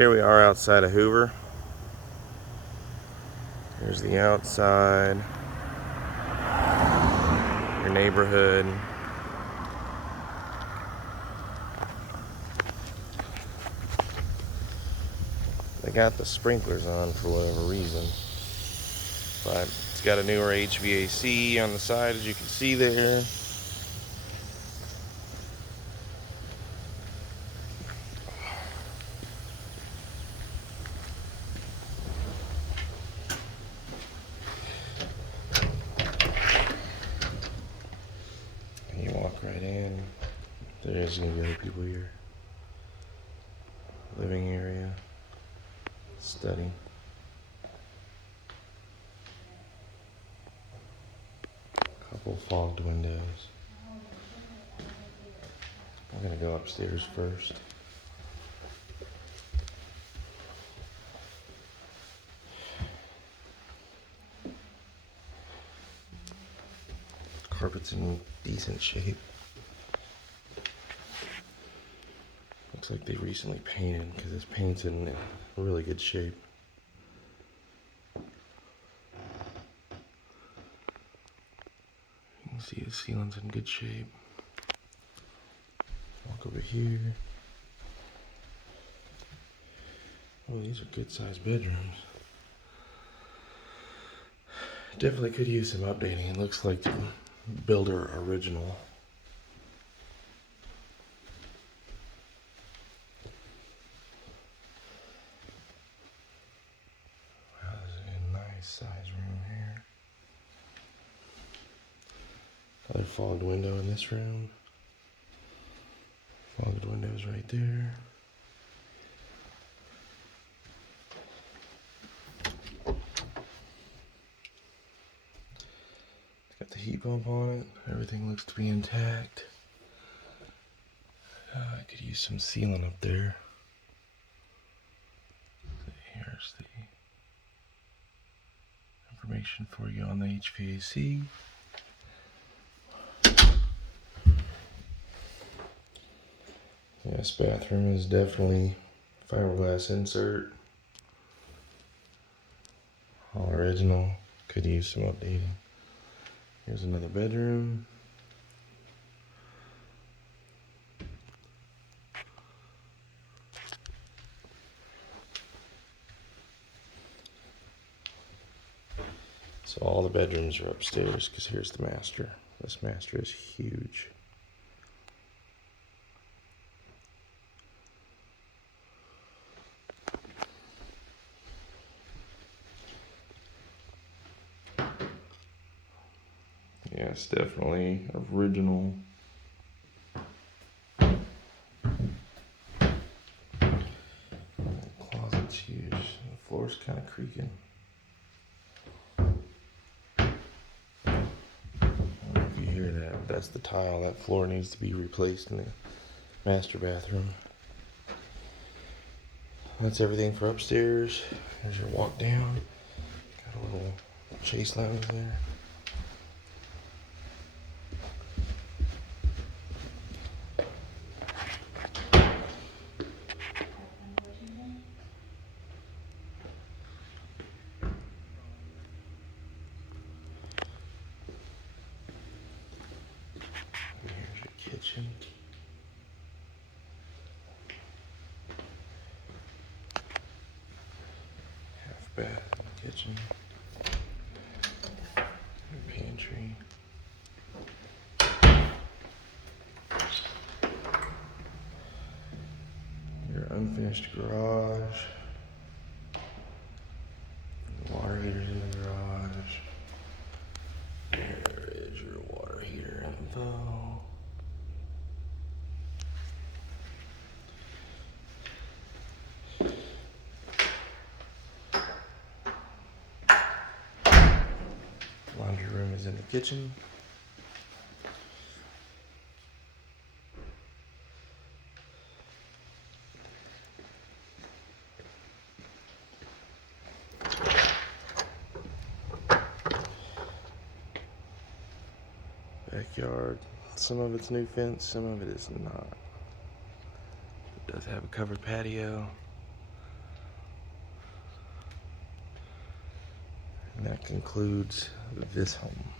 Here we are outside of Hoover. Here's the outside, your neighborhood. They got the sprinklers on for whatever reason, but it's got a newer HVAC on the side, as you can see there. You walk right in. There's gonna be other people here. Living area, study. Couple fogged windows. I'm gonna go upstairs first. Carpet's in decent shape. Looks like they recently painted because this paint's in really good shape. You can see the ceiling's in good shape. Walk over here. Oh, these are good sized bedrooms. Definitely could use some updating. It looks like the builder original. Wow, this is a nice size room here. Another fogged window in this room. Fogged windows right there. Got the heat pump on it. Everything looks to be intact. I could use some sealing up there. Here's the information for you on the HVAC. Yes, bathroom is definitely fiberglass insert. All original. Could use some updating. Here's another bedroom. So all the bedrooms are upstairs because here's the master. This master is huge. Yes, definitely original. The closet's huge. The floor's kind of creaking. I don't know if you hear that. That's the tile. That floor needs to be replaced in the master bathroom. That's everything for upstairs. There's your walk down. Got a little chase lounge there. Here's your kitchen. Half bath kitchen. Your pantry. Your unfinished garage. Water heater's in the garage. There is your water heater info. Laundry room is in the kitchen. Backyard. Some of it's new fence, some of it is not. It does have a covered patio. And that concludes this home.